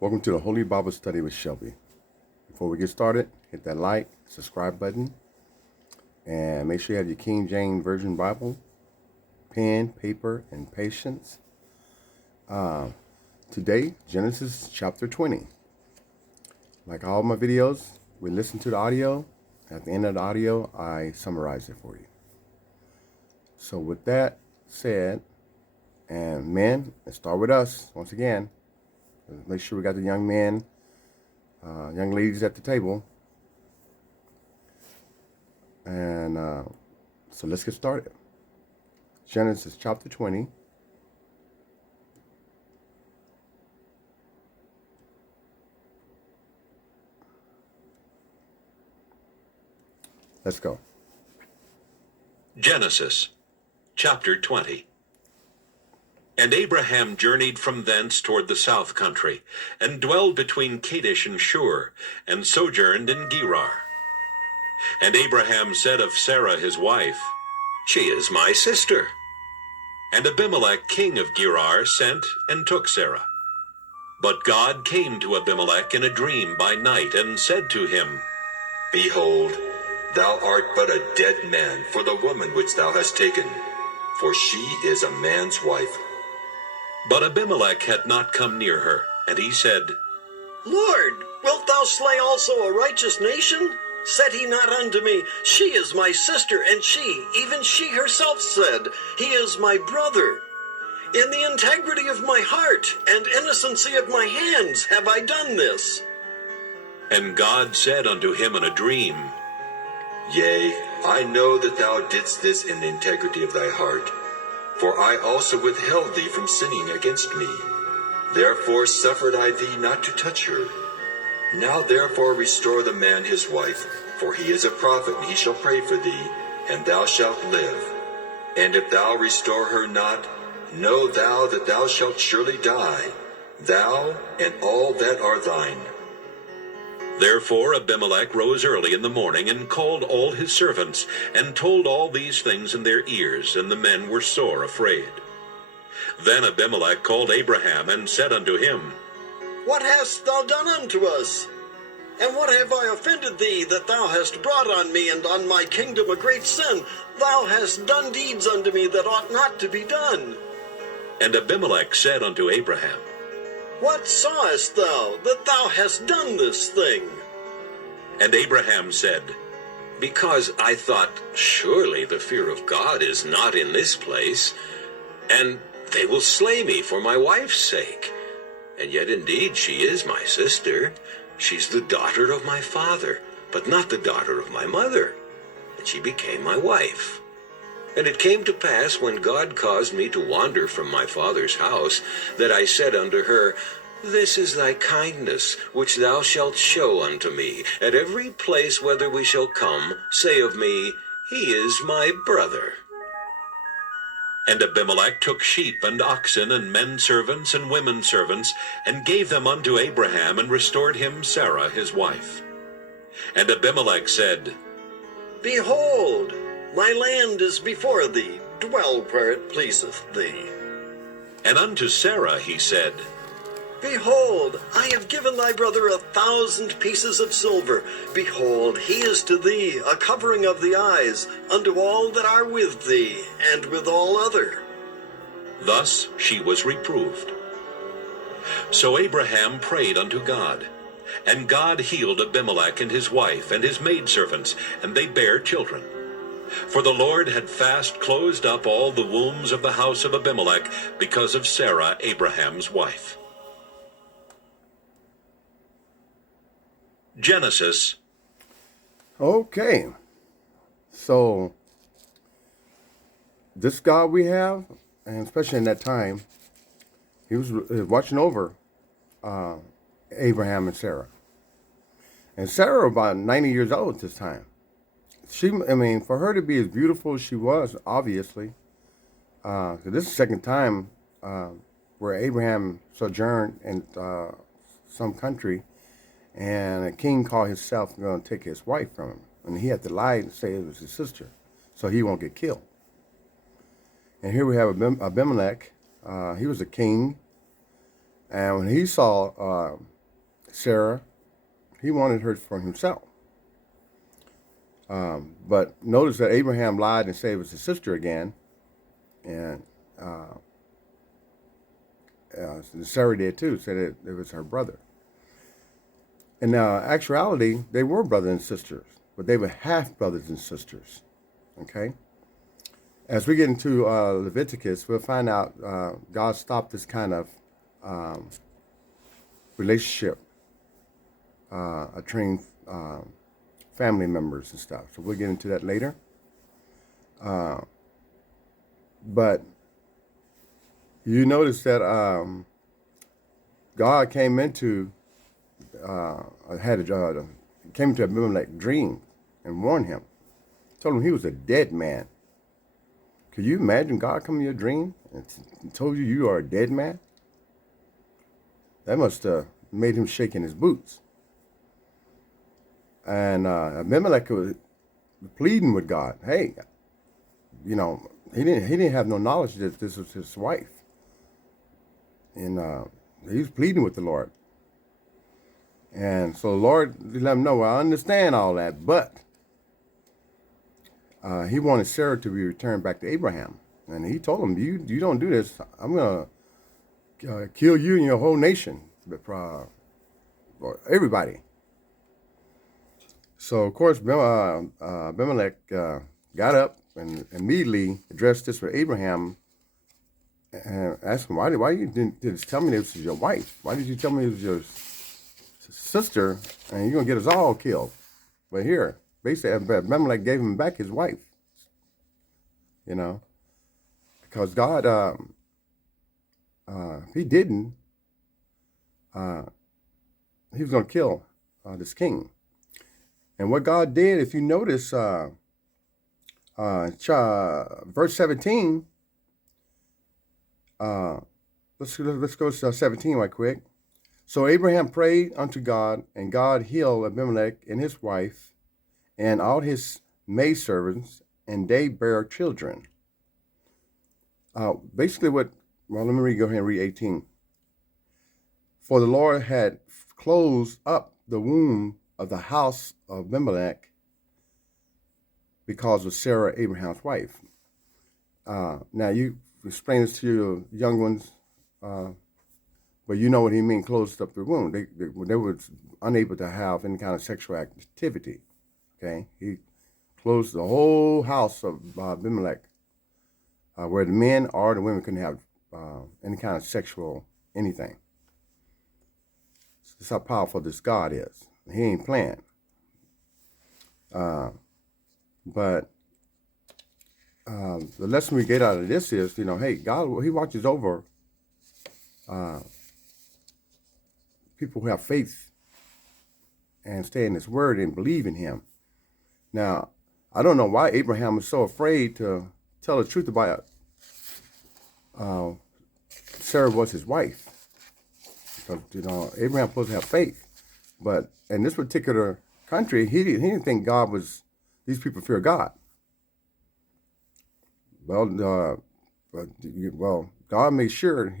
Welcome to the Holy Bible Study with Shelby. Before we get started, hit that like, subscribe button, and make sure you have your King James Version Bible, pen, paper, and patience. Today, Genesis chapter 20. Like all my videos, we listen to the audio. At the end of the audio, I summarize it for you. So with that said, and men, let's start with us once again. Make sure we got the young men, young ladies at the table. And so let's get started. Genesis chapter 20. Let's go. Genesis chapter 20. And Abraham journeyed from thence toward the south country, and dwelled between Kadesh and Shur, and sojourned in Gerar. And Abraham said of Sarah his wife, She is my sister. And Abimelech king of Gerar sent and took Sarah. But God came to Abimelech in a dream by night, and said to him, Behold, thou art but a dead man for the woman which thou hast taken, for she is a man's wife. But Abimelech had not come near her, and he said, Lord, wilt thou slay also a righteous nation? Said he not unto me, She is my sister, and she, even she herself said, He is my brother. In the integrity of my heart and innocency of my hands have I done this. And God said unto him in a dream, Yea, I know that thou didst this in the integrity of thy heart. For I also withheld thee from sinning against me. Therefore suffered I thee not to touch her. Now therefore restore the man his wife, for he is a prophet, and he shall pray for thee, and thou shalt live. And if thou restore her not, know thou that thou shalt surely die, thou and all that are thine. Therefore Abimelech rose early in the morning, and called all his servants, and told all these things in their ears, and the men were sore afraid. Then Abimelech called Abraham, and said unto him, What hast thou done unto us? And what have I offended thee, that thou hast brought on me and on my kingdom a great sin? Thou hast done deeds unto me that ought not to be done. And Abimelech said unto Abraham, What sawest thou, that thou hast done this thing? And Abraham said, Because I thought, surely the fear of God is not in this place, and they will slay me for my wife's sake. And yet indeed she is my sister. She's the daughter of my father, but not the daughter of my mother. And she became my wife. And it came to pass, when God caused me to wander from my father's house, that I said unto her, This is thy kindness, which thou shalt show unto me. At every place whither we shall come, say of me, He is my brother. And Abimelech took sheep and oxen, and men servants and women servants, and gave them unto Abraham, and restored him Sarah his wife. And Abimelech said, Behold, my land is before thee, dwell where it pleaseth thee. And unto Sarah he said, Behold, I have given thy brother 1,000 pieces of silver. Behold, he is to thee a covering of the eyes, unto all that are with thee, and with all other. Thus she was reproved. So Abraham prayed unto God, and God healed Abimelech and his wife and his maidservants, and they bare children. For the Lord had fast closed up all the wombs of the house of Abimelech, because of Sarah Abraham's wife. Genesis. Okay. So, this God we have, and especially in that time, he was watching over Abraham and Sarah. And Sarah was about 90 years old at this time. For her to be as beautiful as she was, obviously, this is the second time where Abraham sojourned in some country, and a king called himself going to take his wife from him. And he had to lie and say it was his sister, so he won't get killed. And here we have Abimelech. He was a king. And when he saw Sarah, he wanted her for himself. But notice that Abraham lied and said it was his sister again, and Sarah did too, said it was her brother. In actuality, they were brothers and sisters, but they were half brothers and sisters. Okay? As we get into Leviticus, we'll find out God stopped this kind of relationship, between family members and stuff. So we'll get into that later. But you notice that God came into came to Abimelech dream and warned him, told him he was a dead man. Could you imagine God coming in your dream and told you you are a dead man? That must have made him shake in his boots. And Abimelech was pleading with God. Hey, he didn't have no knowledge that this was his wife, and he was pleading with the Lord. And so the Lord let him know, well, I understand all that, but he wanted Sarah to be returned back to Abraham. And he told him, you don't do this, I'm going to kill you and your whole nation, or everybody. So, of course, Abimelech got up and immediately addressed this with Abraham and asked him, why you didn't tell me this was your wife? Why did you tell me it was your sister, and you're going to get us all killed? But here, basically, Abimelech gave him back his wife, because God, if he didn't, he was going to kill this king. And what God did, if you notice, verse 17, let's go to 17 right quick. So Abraham prayed unto God, and God healed Abimelech and his wife, and all his maidservants, and they bare children. Basically let me go ahead and read 18. For the Lord had closed up the womb of the house of Abimelech because of Sarah, Abraham's wife. Now you explain this to your young ones, but you know what he means, closed up the womb. They were unable to have any kind of sexual activity. Okay, he closed the whole house of Abimelech, where the men or the women couldn't have any kind of sexual anything. That's how powerful this God is. He ain't playing. But the lesson we get out of this is, hey, God, he watches over people who have faith and stay in his word and believe in him. Now, I don't know why Abraham was so afraid to tell the truth about Sarah was his wife. Because, Abraham was supposed to have faith. But in this particular country, he didn't think these people fear God. Well, God made sure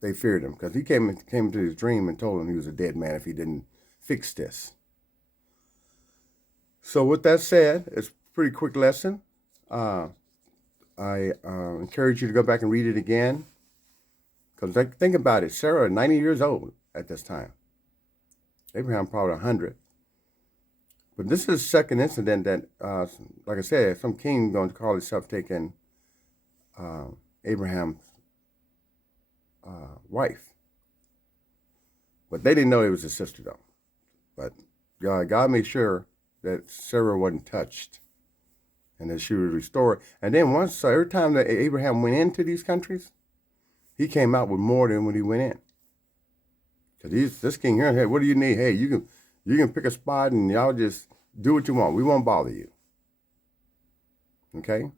they feared him, because he came into his dream and told him he was a dead man if he didn't fix this. So with that said, it's a pretty quick lesson. I encourage you to go back and read it again, because think about it. Sarah, 90 years old at this time. Abraham probably 100. But this is the second incident that, like I said, some king going to call himself taking Abraham's wife. But they didn't know it was his sister, though. But God made sure that Sarah wasn't touched and that she was restored. And then every time that Abraham went into these countries, he came out with more than when he went in. Because this king here, hey, what do you need? Hey, you can pick a spot and y'all just do what you want. We won't bother you. Okay?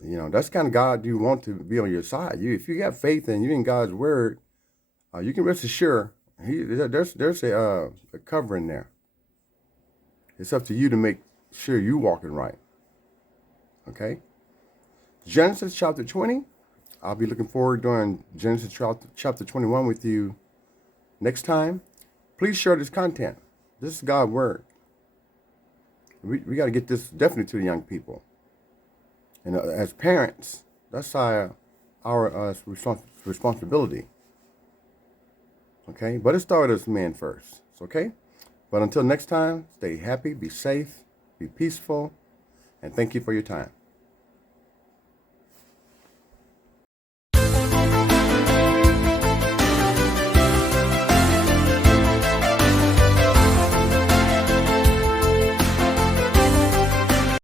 That's the kind of God you want to be on your side. If you got faith and you're in God's word, you can rest assured there's a covering there. It's up to you to make sure you're walking right. Okay? Genesis chapter 20. I'll be looking forward during Genesis chapter 21 with you Next time, please share this content. This is God's word. We got to get this definitely to the young people. And as parents, that's our responsibility. Okay? But it started as men first. Okay? But until next time, stay happy, be safe, be peaceful, and thank you for your time.